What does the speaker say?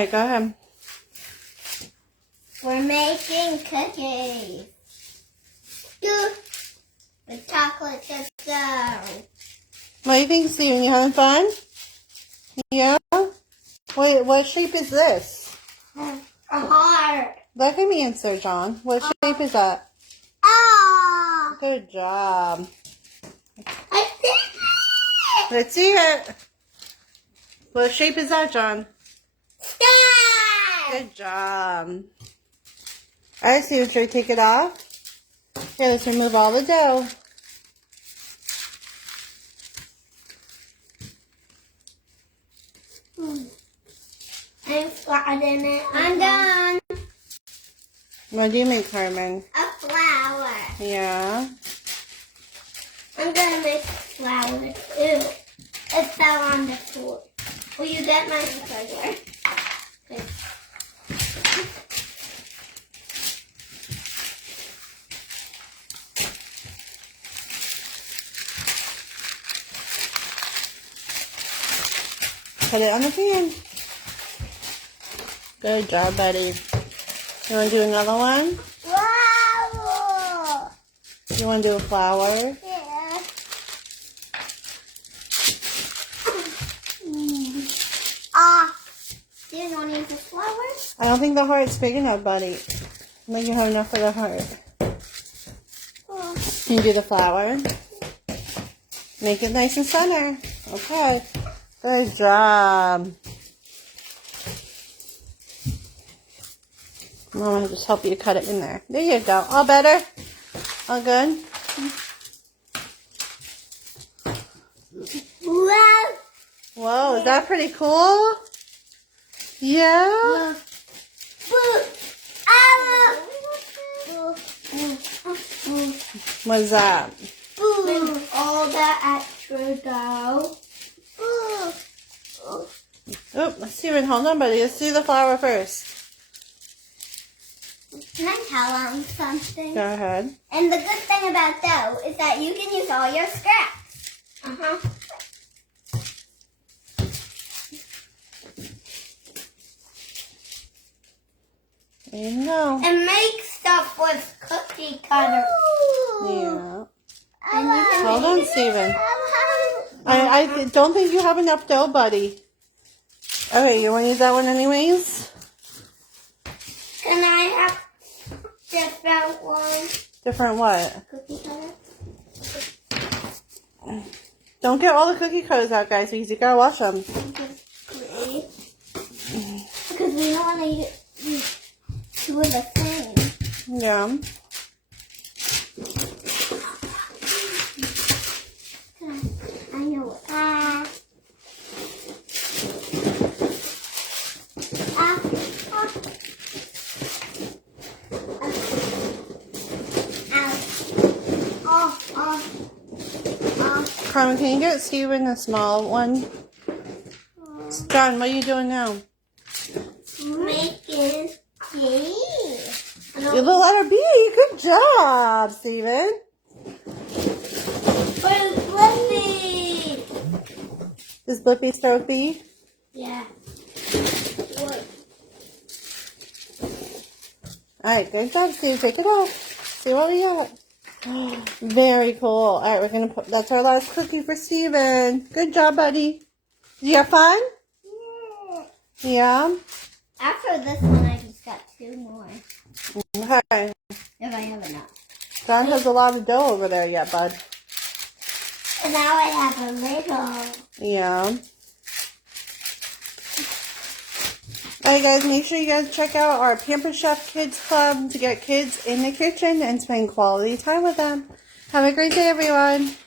Alright, go ahead. We're making cookies. With chocolate chips. What do you think, Steven? You having fun? Yeah? Wait, what shape is this? A heart. Let him answer, John. What shape is that? Ah! Good job. I did it! Let's see it. What shape is that, John? Star! Good job. Alright, Steven, should we take it off? Okay, let's remove all the dough. I'm flattening it. I'm done. What do you make, Carmen? A flower. Yeah. I'm gonna make flowers. Ew. It fell on the floor. Will you get my scissors? Good. Put it on the pan. Good job, buddy. You want to do another one? Flower. You want to do a flower? Yeah. Do you want to use the flowers? I don't think the heart's big enough, buddy. I think you have enough for the heart. Oh. Can you do the flower? Make it nice and center. Okay. Good job. Mama, just help you cut it in there. There you go. All better? All good? Wow. Whoa, is that pretty cool? Yeah? What's that? With all that extra dough. Oh, Steven, hold on, buddy. Let's do the flower first. Can I tell them something? Go ahead. And the good thing about dough is that you can use all your scraps. There you go. And make stuff with cookie cutter. Yeah. And you can Hold on, Steven. I don't think you have enough dough, buddy. Okay, you want to use that one anyways? Can I have different ones? Different what? Cookie cutter? Don't get all the cookie cutters out, guys, because you gotta wash them. Because we don't want to use two of the same. Yeah. I know it. Carmen, can you get Steven a small one? John, what are you doing now? Making tea. You're the letter B. Good job, Steven. Where's Blippi? Does Blippi start with B? Yeah. Alright, good job, Steve. Take it off. See what we got. Very cool. Alright, we're gonna put, that's our last cookie for Steven. Good job, buddy. Did you have fun? Yeah? After this one, I just got two more. Okay. If I have enough. John has a lot of dough over there yet, bud. And now I have a little. Yeah. Alright guys, make sure you guys check out our Pampered Chef Kids Club to get kids in the kitchen and spend quality time with them. Have a great day, everyone.